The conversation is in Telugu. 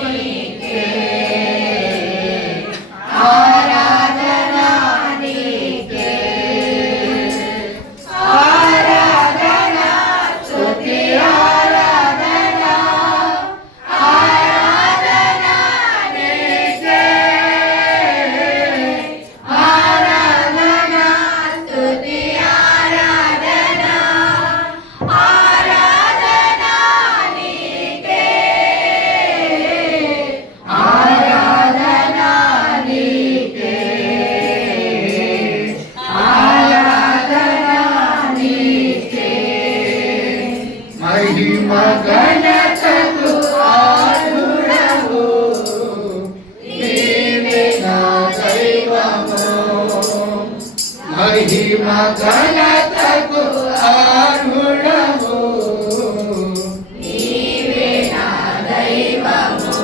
Holy మహిమ గణతకు ఆరుడవు నీవే నా దైవము. మహిమ గణతకు ఆరుడవు నీవే నా దైవము.